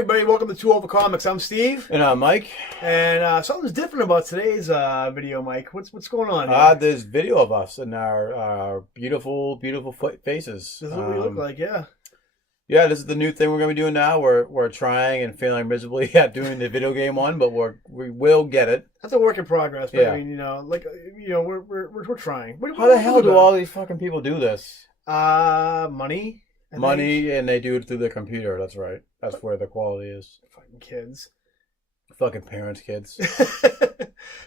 everybody, welcome to Two Over Comics. I'm Steve. And I'm Mike. And something's different about today's video, Mike. What's going on here? There's video of us and our beautiful, beautiful faces. This is what we look like, yeah. Yeah, this is the new thing we're going to be doing now. We're trying and failing miserably at doing the video game one, but we will get it. That's a work in progress, but yeah. I mean, we're trying. How the hell do all these fucking people do this? Money. Money, and they do it through their computer. That's right. That's where the quality is. Fucking kids. Fucking parents, kids.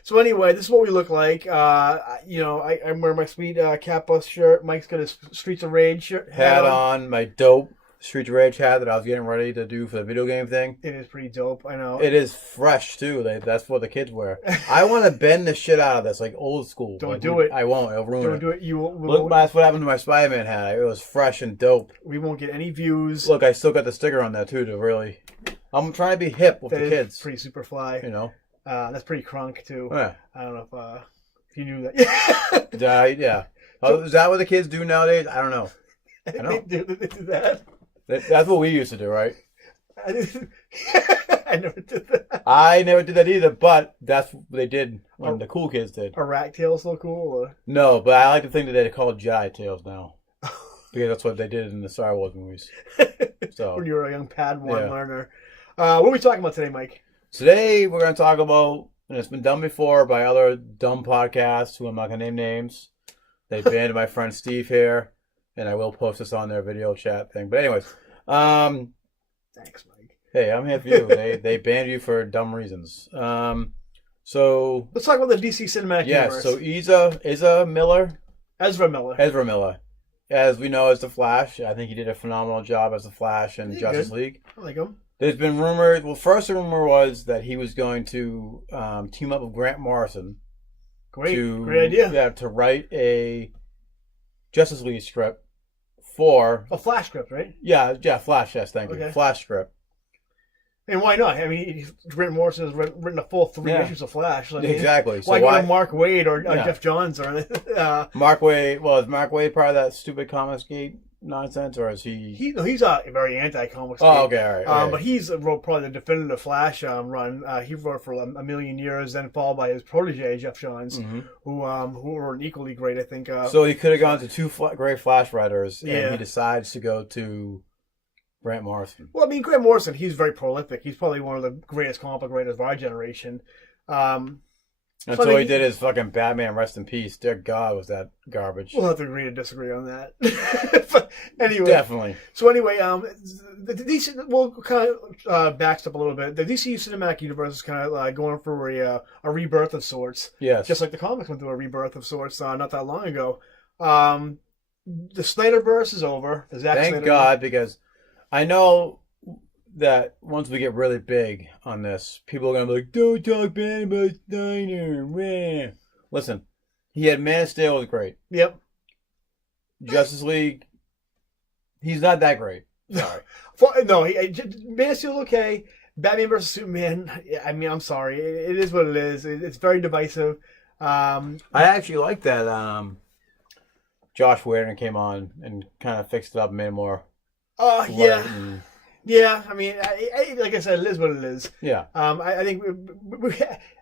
So anyway, this is what we look like. I'm wearing my sweet Cat Bus shirt. Mike's got his Streets of Rage hat on. My dope Streets of Rage hat that I was getting ready to do for the video game thing. It is pretty dope, I know. It is fresh, too. That's what the kids wear. I want to bend the shit out of this, like old school. Don't do it. I won't. It'll ruin it. Don't do it. Look, that's what happened to my Spider-Man hat. It was fresh and dope. We won't get any views. Look, I still got the sticker on that, too, to really... I'm trying to be hip with the kids. Pretty super fly. You know? That's pretty crunk, too. Yeah. I don't know if you knew that. Yeah. Is that what the kids do nowadays? I don't know. I know. They do that. That's what we used to do, right? I never did that. I never did that either, but that's what they did when the cool kids did. Are rat tails still cool? Or? No, but I like to think that they're called Jedi tails now. Because that's what they did in the Star Wars movies. So when you were a young Padawan learner. What are we talking about today, Mike? Today we're going to talk about, and it's been done before by other dumb podcasts who I'm not going to name names. They banned my friend Steve here. And I will post this on their video chat thing. But anyways. Thanks, Mike. Hey, I'm here for you. They banned you for dumb reasons. So let's talk about the DC Cinematic Universe. So Ezra Miller. Ezra Miller. As we know, as the Flash. I think he did a phenomenal job as the Flash in Justice League. I like him. There's been rumors. Well, first the rumor was that he was going to team up with Grant Morrison. Great idea. Yeah, to write a Justice League script for a Flash script, right? Yeah, Flash. Yes, thank you. Flash script. And why not? I mean, Grant Morrison has written a full 3 issues of Flash. I mean, exactly. Why go to Mark Waid or Jeff Johns or anything? Mark Waid. Well, is Mark Waid part of that stupid Comicsgate nonsense, or is he? He's very anti-Comicsgate. Oh, okay, all right. But he's wrote probably the definitive Flash run. He wrote for a million years, then followed by his protege Jeff Johns, who were equally great, I think. So he could have gone to two great Flash writers, and he decides to go to Grant Morrison. Well, I mean, Grant Morrison, he's very prolific. He's probably one of the greatest comic book writers of our generation. Until he did his fucking Batman, rest in peace. Dear God, was that garbage. We'll have to agree to disagree on that. But anyway. Definitely. So anyway, the DC, we'll kind of backstep a little bit. The DC Cinematic Universe is kind of going for a rebirth of sorts. Yes. Just like the comics went through a rebirth of sorts not that long ago. The Snyderverse is over. Thank God, because I know that once we get really big on this, people are going to be like, don't talk bad about Snyder. Man. Listen, he had Man of Steel was great. Yep. Justice League, he's not that great. Sorry. No, Man of Steel okay. Batman vs. Superman, I mean, I'm sorry. It is what it is. It's very divisive. I actually like that Josh Whedon came on and kind of fixed it up and made it more... Yeah, I mean, like I said, it is what it is. Yeah. I think we,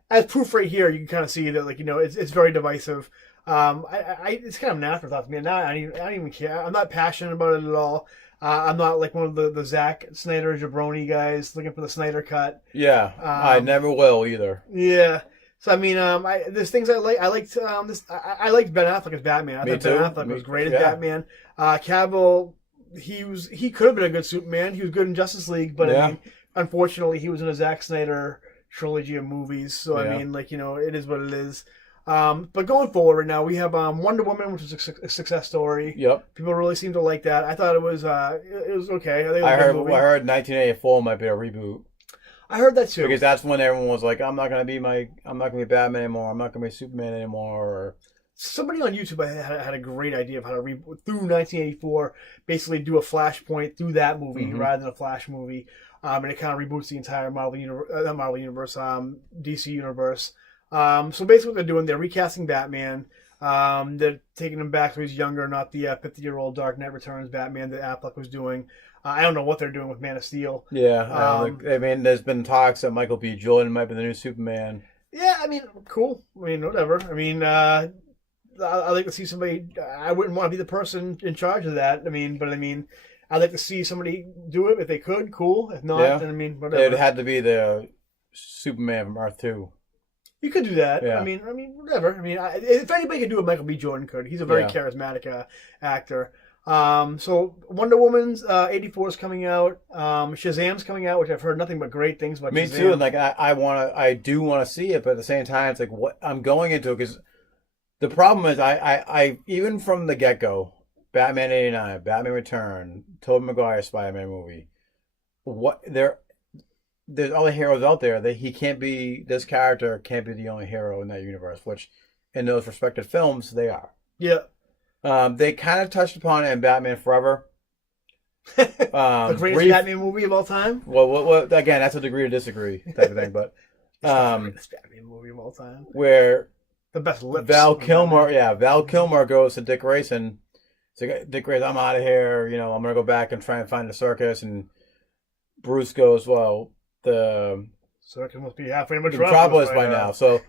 as proof right here, you can kind of see that, like, it's very divisive. It's kind of an afterthought to me. Now I don't even care. I'm not passionate about it at all. I'm not like one of the Zack Snyder jabroni guys looking for the Snyder cut. Yeah, I never will either. Yeah. So I mean, there's things I like. I liked I liked Ben Affleck as Batman. I thought Ben Affleck was great as Batman. Cavill. He could have been a good Superman. He was good in Justice League, but I mean, unfortunately, he was in a Zack Snyder trilogy of movies. So I mean, like, it is what it is. But going forward right now, we have Wonder Woman, which was a success story. Yep. People really seem to like that. I thought it was okay. I heard 1984 might be a reboot. I heard that too. Because that's when everyone was like, I'm not gonna be Batman anymore. I'm not gonna be Superman anymore. Or... Somebody on YouTube had a great idea of how to through 1984, basically do a Flashpoint through that movie rather than a Flash movie, and it kind of reboots the entire DC universe. So basically, what they're doing, they're recasting Batman. They're taking him back so he's younger, not the 50-year-old Dark Knight Returns Batman that Affleck was doing. I don't know what they're doing with Man of Steel. Yeah, I mean, there's been talks that Michael B. Jordan might be the new Superman. Yeah, I mean, cool. I mean, whatever. I mean, I like to see somebody. I wouldn't want to be the person in charge of that. I mean, but I mean, I'd like to see somebody do it if they could. Cool. If not, then I mean, whatever. It had to be the Superman from Earth 2. You could do that. Yeah. I mean, whatever. I mean, if anybody could do it, Michael B. Jordan could. He's a very charismatic actor. So Wonder Woman's 84 is coming out. Shazam's coming out, which I've heard nothing but great things about. Me Shazam. too. And like I do want to see it, but at the same time, it's like what I'm going into, because the problem is I even from the get go, Batman '89, Batman Return, Tobey Maguire Spider-Man movie, there's other heroes out there that this character can't be the only hero in that universe, which in those respective films they are. Yeah. They kind of touched upon it in Batman Forever. The greatest Batman movie of all time? Well, again, that's a degree to disagree type of thing, but the greatest Batman movie of all time. Where the best lips. Val Kilmer goes to Dick Grayson. It's like, Dick Grayson, I'm out of here. I'm gonna go back and try and find the circus. And Bruce goes, well, the circus must be halfway to Metropolis by now. So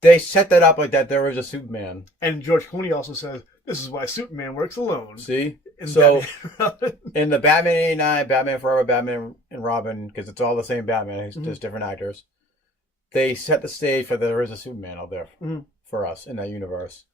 they set that up like that. There was a Superman, and George Clooney also says, "This is why Superman works alone." See, so in the Batman '89, Batman Forever, Batman and Robin, because it's all the same Batman, it's just different actors. They set the stage for there is a Superman out there for us in that universe.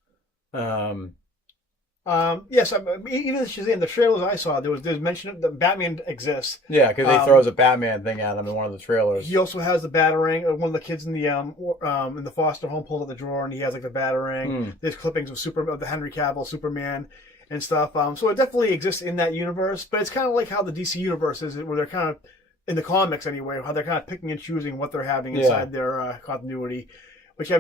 Yes, even Shazam, the trailers I saw, there's mention that Batman exists. Yeah, because he throws a Batman thing at him in one of the trailers. He also has the Batarang. One of the kids in the foster home pulls out the drawer, and he has like the Batarang. There's clippings of the Henry Cavill Superman and stuff. So it definitely exists in that universe, but it's kind of like how the DC universe is, where they're kind of in the comics anyway, how they're kind of picking and choosing what they're having inside their continuity. Which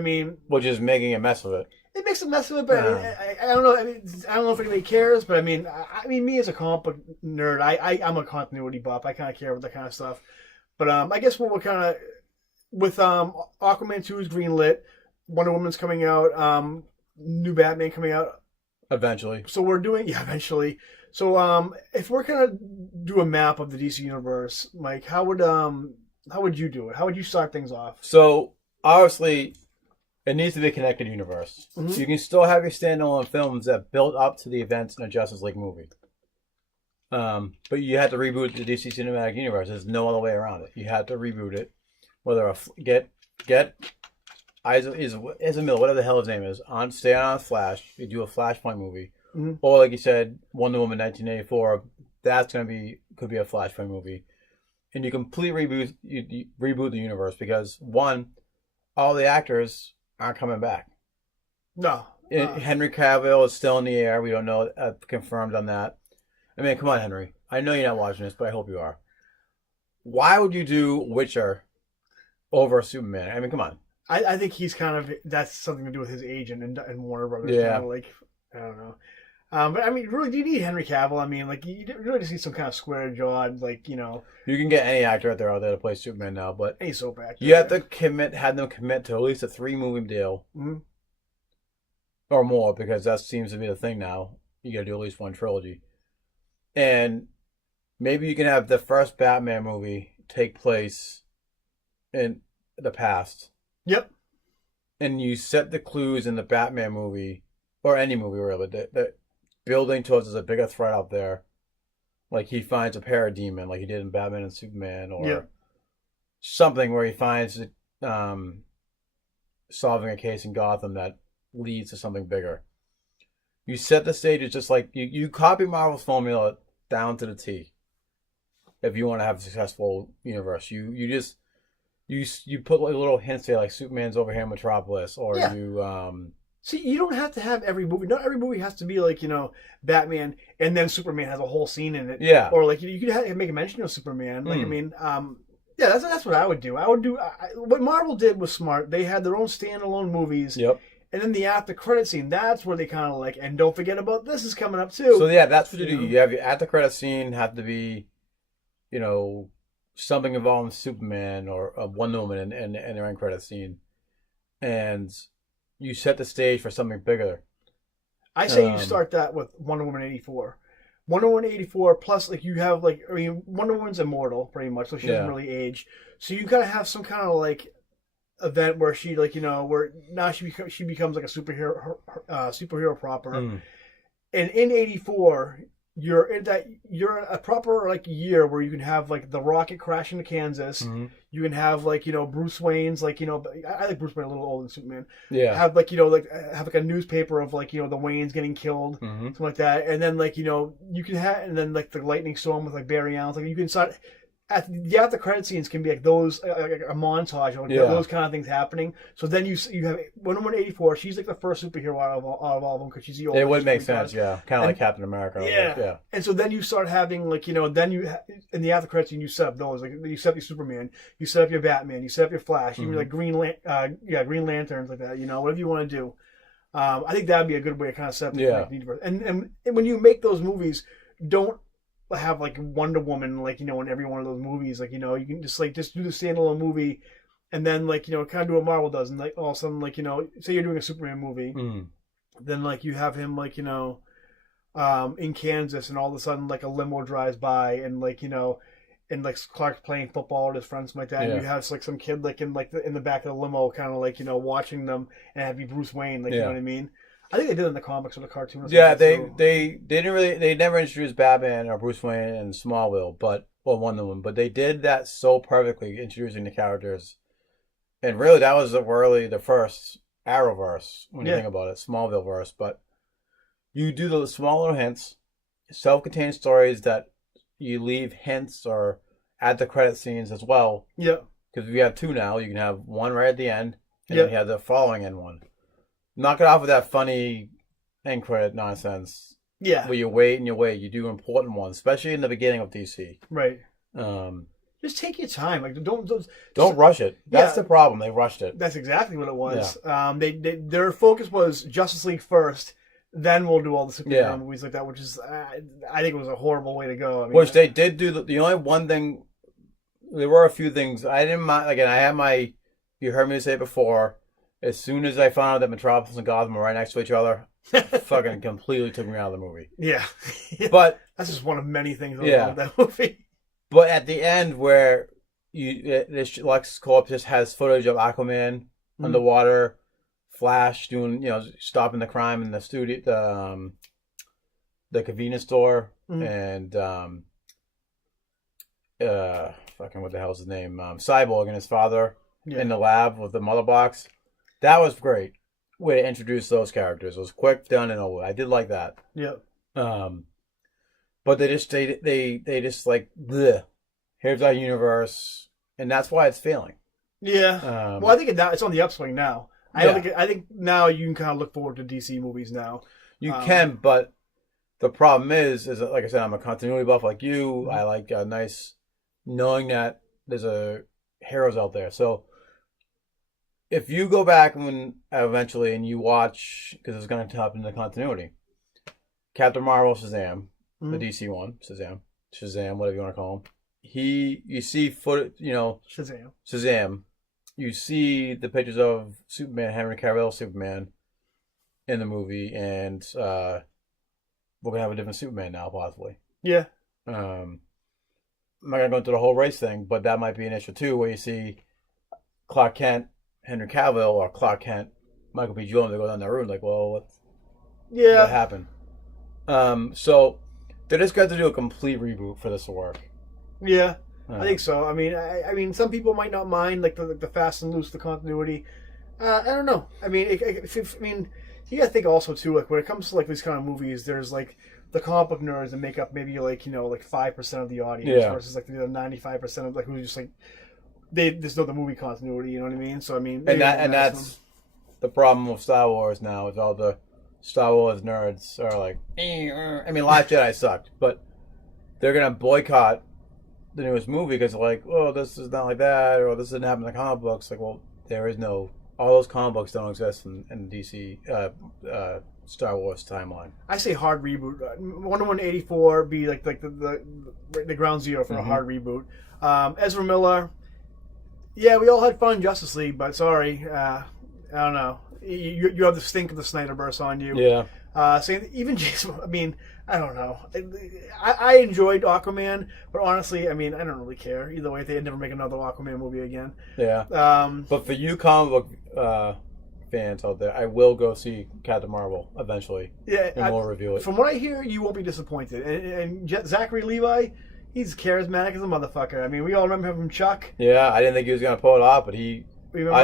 is making a mess of it. It makes a mess of it, but I don't know. I don't know if anybody cares, but I mean, me as a comic book nerd, I'm a continuity buff. I kind of care about that kind of stuff. But I guess what we're kind of with Aquaman 2 is greenlit, Wonder Woman's coming out, new Batman coming out eventually. So we're doing eventually. So if we're gonna do a map of the DC universe, Mike, how would you do it? How would you start things off? So obviously, it needs to be a connected universe. You can still have your standalone films that build up to the events in a Justice League movie. But you have to reboot the DC Cinematic Universe. There's no other way around it. You have to reboot it. Whether get Ezra Miller, whatever the hell his name is, stay on Flash. You do a Flashpoint movie. Or like you said, Wonder Woman 1984, could be a Flashpoint movie. And you completely reboot the universe because one, all the actors aren't coming back. No. Henry Cavill is still in the air. We don't know confirmed on that. I mean, come on, Henry. I know you're not watching this, but I hope you are. Why would you do Witcher over Superman? I mean, come on. I think he's that's something to do with his agent and Warner Brothers. Yeah. I don't know. But I mean, really, do you need Henry Cavill? I mean, you really just need some kind of square-jawed, You can get any actor out there to play Superman now, but any soap actor. You have to have them commit to at least a 3-movie deal, or more, because that seems to be the thing now. You got to do at least one trilogy, and maybe you can have the first Batman movie take place in the past. Yep. And you set the clues in the Batman movie, or any movie really, that building towards there's a bigger threat out there. Like he finds a parademon, like he did in Batman and Superman, or something where he finds solving a case in Gotham that leads to something bigger. You set the stage. It's just like you copy Marvel's formula down to the T. If you want to have a successful universe, you put like little hints there, like Superman's over here in Metropolis, or See, you don't have to have every movie. Not every movie has to be like, Batman and then Superman has a whole scene in it. Yeah. Or like you could make a mention of Superman. Like I mean, that's what I would do. What Marvel did was smart. They had their own standalone movies. Yep. And then the after credit scene, that's where they kind of and don't forget about this is coming up too. So yeah, that's what you do. You have your after credit scene have to be, something involving Superman or Wonder Woman in their end credit scene, and you set the stage for something bigger. I say you start that with Wonder Woman 84. Wonder Woman 84 plus like you have like I mean Wonder Woman's immortal pretty much, so she doesn't really age. So you gotta have some kind of like event where she like where now she becomes like a superhero proper. And in 84 you're a proper like year where you can have like the rocket crashing to Kansas. You can have like Bruce Wayne's like I like Bruce Wayne a little older than Superman. Yeah. Have like have like a newspaper of like the Waynes getting killed, something like that, and then like you can have and then like the lightning storm with like Barry Allen. Like you can start. The credit scenes can be like those, like a montage, or like those kind of things happening. So then you have Wonder Woman 84. She's like the first superhero out of all of them because she's the oldest. It would make sense, kind of like Captain America. Yeah. And so then you start having like then you in the after credit scene you set up those like you set up your Superman, you set up your Batman, you set up your Flash, even like Green Lanterns like that. Whatever you want to do. I think that'd be a good way to kind of set up the universe. And when you make those movies, don't have like Wonder Woman like in every one of those movies like you can just do the standalone movie and then like kind of do what Marvel does and like all of a sudden like say you're doing a Superman movie then like you have him like in Kansas and all of a sudden like a limo drives by and like and like Clark's playing football with his friends like that and you have like some kid like in the back of the limo kind of like watching them and have you Bruce Wayne like you know what I mean. I think they did it in the comics or the cartoon. Yeah, they didn't really. They never introduced Batman or Bruce Wayne in Smallville, or Wonder Woman, but they did that so perfectly, introducing the characters. And really, that was really the first Arrowverse when you think about it, Smallvilleverse. But you do the small little hints, self-contained stories that you leave hints or add the credit scenes as well. Yeah, because we have two now. You can have one right at the end, and then you have the following end one. Knock it off with that funny end credit nonsense. Yeah. Where you wait and you wait. You do important ones, especially in the beginning of DC. Right. Just take your time. Like don't rush it. That's the problem. They rushed it. That's exactly what it was. Yeah. Their focus was Justice League first, then we'll do all the superhero movies like that, which is I think it was a horrible way to go. I mean, which they did do. The only one thing, there were a few things I didn't mind. Again, I had my. You heard me say it before. As soon as I found out that Metropolis and Gotham were right next to each other, fucking completely took me out of the movie. Yeah. But that's just one of many things about that movie. But at the end where this Lex Corp just has footage of Aquaman underwater, Flash doing, stopping the crime in the studio, the convenience store, and fucking what the hell's his name? Cyborg and his father in the lab with the mother box. That was great way to introduce those characters. It was quick, done, and over. I did like that. Yeah. But they just like bleh. Here's our universe, and that's why it's failing. Yeah. Well, I think it's on the upswing now. I think now you can kind of look forward to DC movies now. You can, but the problem is that, like I said, I'm a continuity buff like you. I like nice knowing that there's heroes out there. So. If you go back eventually and you watch, because it's going to top into continuity, Captain Marvel, Shazam, the DC one, Shazam, whatever you want to call him. You see Shazam. You see the pictures of Superman, Henry Cavill, Superman, in the movie, and we're gonna have a different Superman now, possibly. Yeah. I'm not gonna go into the whole race thing, but that might be an issue too, where you see Clark Kent. Henry Cavill or Clark Kent, Michael B. Jordan, they go down that road like, well, what happened? So they just got to do a complete reboot for this to work. Yeah, I think so. I mean, some people might not mind like the fast and loose, the continuity. I don't know. I mean, you got to think also too, like when it comes to like these kind of movies, there's like the comic book nerds that make up maybe like 5% of the audience versus like the 95% of like who just like. There's no the movie continuity, you know what I mean? So I mean, and that's the problem with Star Wars now. Is all the Star Wars nerds are like, I mean, Last Jedi sucked, but they're gonna boycott the newest movie because they're like, oh, this is not like that, or this didn't happen in the comic books. Like, well, there is no. All those comic books don't exist in DC Star Wars timeline. I say hard reboot. Wonder Woman 84 be like the ground zero for a hard reboot. Ezra Miller. Yeah, we all had fun in Justice League, but sorry, I don't know. You have the stink of the Snyderverse on you. Yeah. Saying even Jason. I mean, I don't know. I enjoyed Aquaman, but honestly, I mean, I don't really care either way. They'd never make another Aquaman movie again. Yeah. But for you comic book fans out there, I will go see Captain Marvel eventually. Yeah, and we'll review it. From what I hear, you won't be disappointed. And Zachary Levi, he's charismatic as a motherfucker. I mean, we all remember him from Chuck. Yeah, I didn't think he was gonna pull it off, but I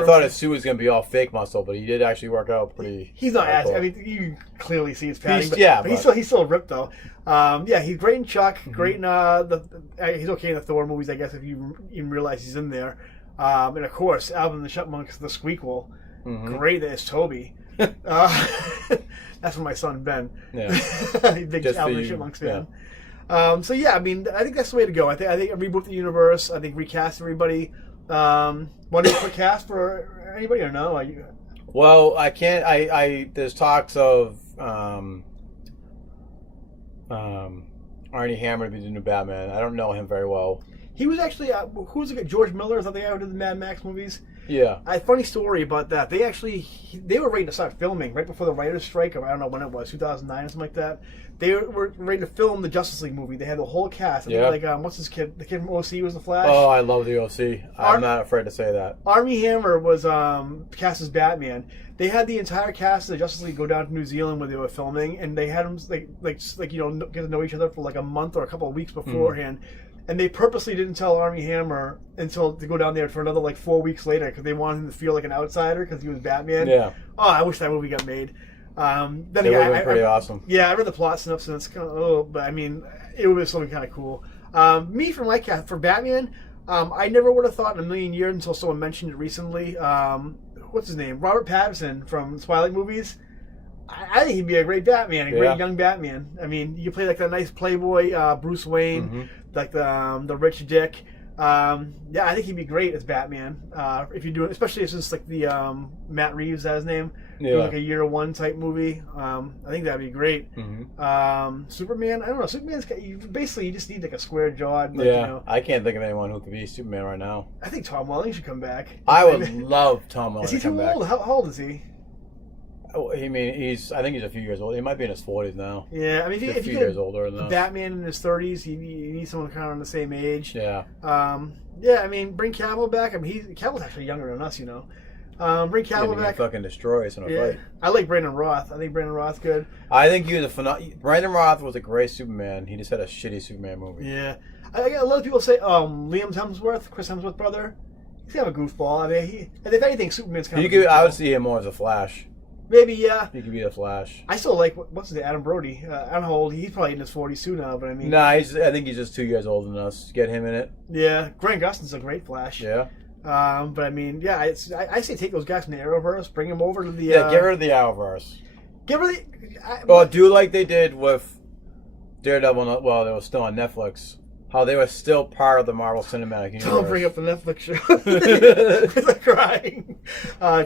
thought his suit was gonna be all fake muscle, but he did actually work out pretty. He's not as. I mean, you can clearly see his padding. But he's still ripped though. Yeah, he's great in Chuck. Great in he's okay in the Thor movies, I guess, if you even realize he's in there. And of course, Alvin the Chipmunks, the Squeakquel. Great as Toby. That's from my son Ben. Yeah, big Alvin the Chipmunks fan. Yeah. So yeah, I mean, I think that's the way to go. I think reboot the universe. I think recast everybody. Want to put cast for anybody or no? Well, I can't. There's talks of Arnie Hammer to be the new Batman. I don't know him very well. He was actually who's it? George Miller? Is that the guy who did the Mad Max movies? Yeah. Funny story about that. They were ready to start filming right before the writers' strike. I don't know when it was, 2009 or something like that. They were ready to film the Justice League movie. They had the whole cast. Yeah. Like what's his kid? The kid from OC was the Flash. Oh, I love the OC. I'm not afraid to say that. Armie Hammer was cast as Batman. They had the entire cast of the Justice League go down to New Zealand where they were filming, and they had them like get to know each other for like a month or a couple of weeks beforehand. And they purposely didn't tell Armie Hammer until to go down there for another 4 weeks later because they wanted him to feel like an outsider because he was Batman. Yeah. Oh, I wish that movie got made. Then it would have been pretty awesome. Yeah, I read the plot synopsis and it's kind of but I mean, it would be something kind of cool. Me for my cast for Batman, I never would have thought in a million years until someone mentioned it recently. What's his name? Robert Pattinson from Twilight movies. I think he'd be a great Batman, a great young Batman. I mean, you play like that nice playboy Bruce Wayne, like the rich dick. Yeah, I think he'd be great as Batman. If you do it, especially since like the Matt Reeves, that his name, doing like a year one type movie. I think that'd be great. Superman, I don't know. Superman's basically you just need like a square jawed. Like, I can't think of anyone who could be Superman right now. I think Tom Welling should come back. I would love Tom Welling to come back. Is he too old? How old is he? Oh, I mean, I think he's a few years old. He might be in his 40s now. Yeah, I mean, if you years older than us. Batman in his 30s, you need someone kind of on the same age. Yeah. Yeah, I mean, bring Cavill back. I mean, Cavill's actually younger than us, Bring Cavill back. Fucking destroy us in a fight. I like Brandon Roth. I think Brandon Roth's good. I think he was Brandon Roth was a great Superman. He just had a shitty Superman movie. Yeah. I got a lot of people say, Liam Hemsworth, Chris Hemsworth's brother, he's kind of a goofball. I mean, if anything, Superman's kind of a goofball. I would see him more as a Flash. Maybe, yeah. He could be the Flash. I still like, what's his name, Adam Brody. I don't know how old he's probably in his 40s too now, but I mean. Nah, I think he's just 2 years older than us. Get him in it. Yeah, Grant Gustin's a great Flash. Yeah. But I mean, yeah, I say take those guys from the Arrowverse, bring them over to the. Yeah, get rid of the Arrowverse. Get rid of do like they did with Daredevil, well, they were still on Netflix. How they were still part of the Marvel Cinematic Universe. Don't bring up the Netflix show. He's like crying.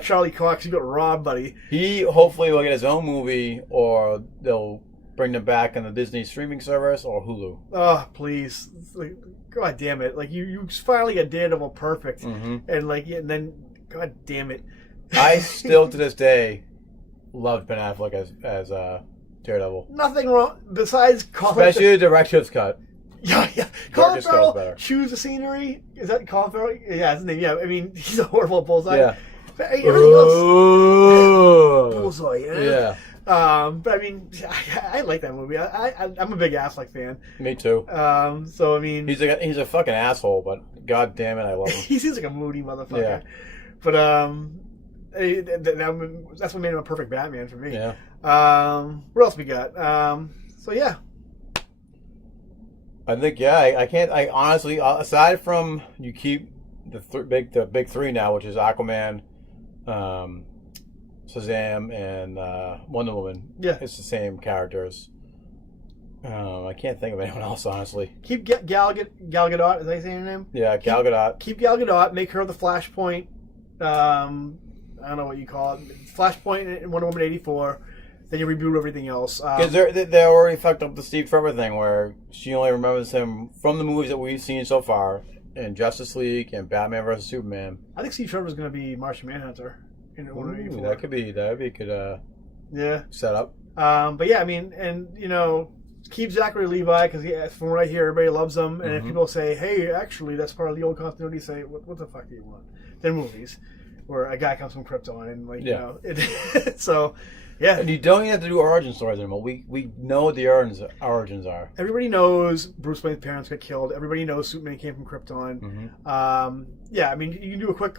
Charlie Cox, you got robbed, buddy. He hopefully will get his own movie, or they'll bring them back on the Disney streaming service or Hulu. Oh, please. Like, God damn it. Like, you finally got Daredevil perfect. And then, God damn it. I still, to this day, loved Ben Affleck as Daredevil. Nothing wrong, besides especially the director's cut. Yeah. Colin Farrell choose the scenery. Is that Colin Farrell? Yeah, his name. Yeah, I mean, he's a horrible Bullseye. Yeah. But everything else. Bullseye. Yeah. But I mean, I like that movie. I'm a big Affleck fan. Me too. So I mean, he's a fucking asshole, but God damn it, I love him. He seems like a moody motherfucker. Yeah. But that's what made him a perfect Batman for me. Yeah. What else we got? So yeah. I think I honestly, aside from you keep the big three now, which is Aquaman, Shazam, and Wonder Woman. Yeah, it's the same characters. I can't think of anyone else, honestly. Keep Gal Gadot. Is that saying her name? Yeah, Gal Gadot. Keep Gal Gadot. Make her the Flashpoint. I don't know what you call it. Flashpoint in Wonder Woman 84. Then you reboot everything else. Because they already fucked up the Steve Trevor thing, where she only remembers him from the movies that we've seen so far, in Justice League and Batman vs Superman. I think Steve Trevor's going to be Martian Manhunter in Wonder Woman 84. That'd be a good yeah setup. But yeah, I mean, and keep Zachary Levi because from what I hear, everybody loves him. And if people say, "Hey, actually, that's part of the old continuity," say, "What the fuck do you want?" They're movies where a guy comes from Krypton and so. Yeah, and you don't even have to do origin stories anymore. We know what the origins are. Everybody knows Bruce Wayne's parents got killed. Everybody knows Superman came from Krypton. Yeah, I mean, you can do a quick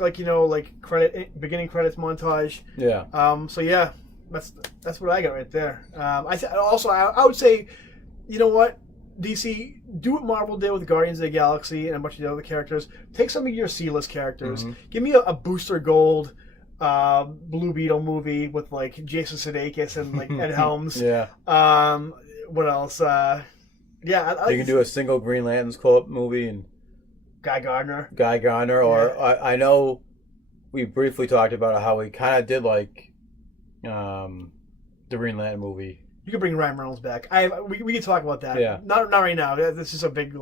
beginning credits montage. Yeah. So yeah, that's what I got right there. I would say, you know what, DC, do what Marvel did with Guardians of the Galaxy and a bunch of the other characters. Take some of your C-list characters. Give me a Booster Gold. Blue Beetle movie with like Jason Sudeikis and like Ed Helms. Yeah. What else? You can do a single Green Lanterns co-op movie and Guy Gardner. Or I know we briefly talked about how we kind of did like the Green Lantern movie. You could bring Ryan Reynolds back. We can talk about that. Yeah. Not right now. This is a big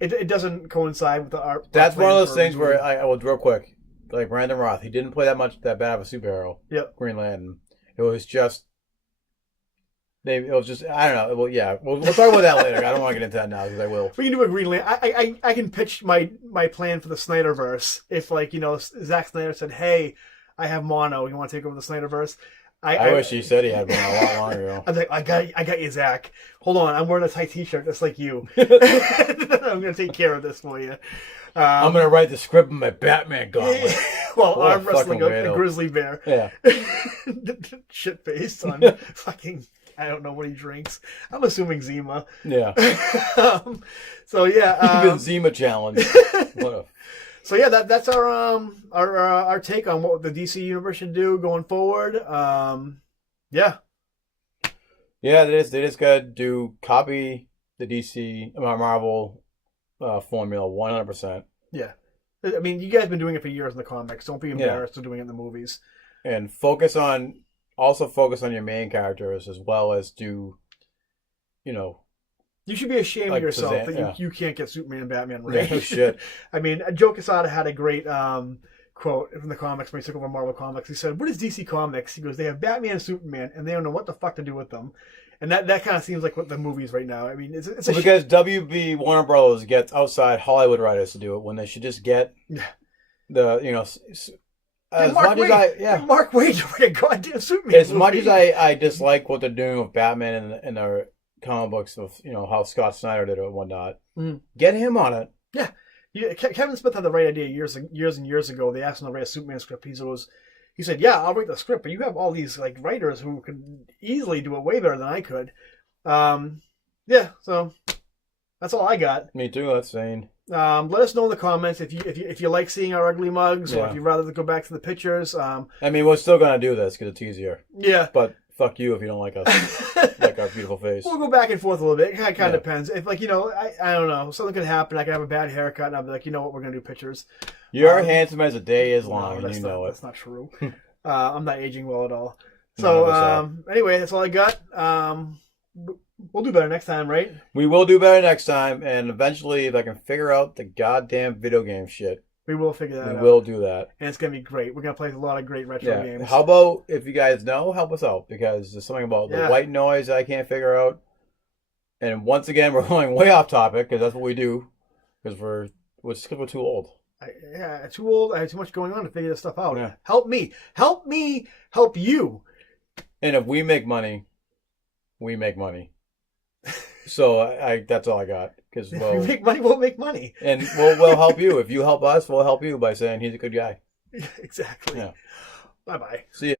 it doesn't coincide with the art. That's one of those things where I will real quick. Like Brandon Roth, he didn't play that bad of a superhero. Yep. Green Lantern. It was just I don't know. Well, yeah, we'll talk about that later. I don't want to get into that now because I will. We can do a Green Lantern. I can pitch my plan for the Snyderverse if Zack Snyder said, "Hey, I have mono. You want to take over the Snyderverse?" I wish he said he had one a lot longer ago. I'm like, I got you, Zach. Hold on, I'm wearing a tight T-shirt just like you. I'm gonna take care of this for you. I'm gonna write the script with my Batman gauntlet. Well, arm wrestling a grizzly bear. Yeah. Shit faced on fucking. I don't know what he drinks. I'm assuming Zima. Yeah. So yeah. Even Zima challenge. So yeah, that's our take on what the DC universe should do going forward. Yeah. Yeah, they just gotta copy the DC Marvel formula 100%. Yeah. I mean, you guys have been doing it for years in the comics. Don't be embarrassed of doing it in the movies. And focus on your main characters as well as do, You should be ashamed of yourself that you can't get Superman and Batman right. Yeah, no shit. I mean, Joe Quesada had a great quote from the comics when he took over Marvel Comics. He said, "What is DC Comics?" He goes, "They have Batman and Superman, and they don't know what the fuck to do with them." And that kind of seems like what the movies right now. I mean, it's because WB Warner Brothers gets outside Hollywood writers to do it when they should just get Mark Waid to write a goddamn Superman as movie. Much as I dislike what they're doing with Batman and their comic books of how Scott Snyder did it and whatnot, get him on it. Yeah, Kevin Smith had the right idea years and years ago. They asked him to write a Superman script. He said, "Yeah, I'll write the script, but you have all these writers who could easily do it way better than I could." Yeah, so that's all I got. Me too. That's sane. Let us know in the comments if you like seeing our ugly mugs or if you'd rather go back to the pictures. I mean, we're still gonna do this because it's easier. Yeah, but fuck you if you don't like us, like our beautiful face. We'll go back and forth a little bit. It kind of depends. If I don't know, something could happen. I could have a bad haircut, and I'll be like, you know what, we're gonna do pictures. You're handsome as the day is long, and you know it. That's not true. I'm not aging well at all. So anyway, that's all I got. We'll do better next time, right? We will do better next time, and eventually, if I can figure out the goddamn video game shit, we will figure that out. We will do that. And it's going to be great. We're going to play a lot of great retro games. How about, if you guys know, help us out, because there's something about the white noise I can't figure out. And once again, we're going way off topic, because that's what we do, because we're too old. Too old. I have too much going on to figure this stuff out. Yeah. Help me. Help me help you. And if we make money, we make money. So that's all I got. Because if we make money, we'll make money. And we'll help you. If you help us, we'll help you by saying he's a good guy. Exactly. Yeah. Bye-bye. See ya.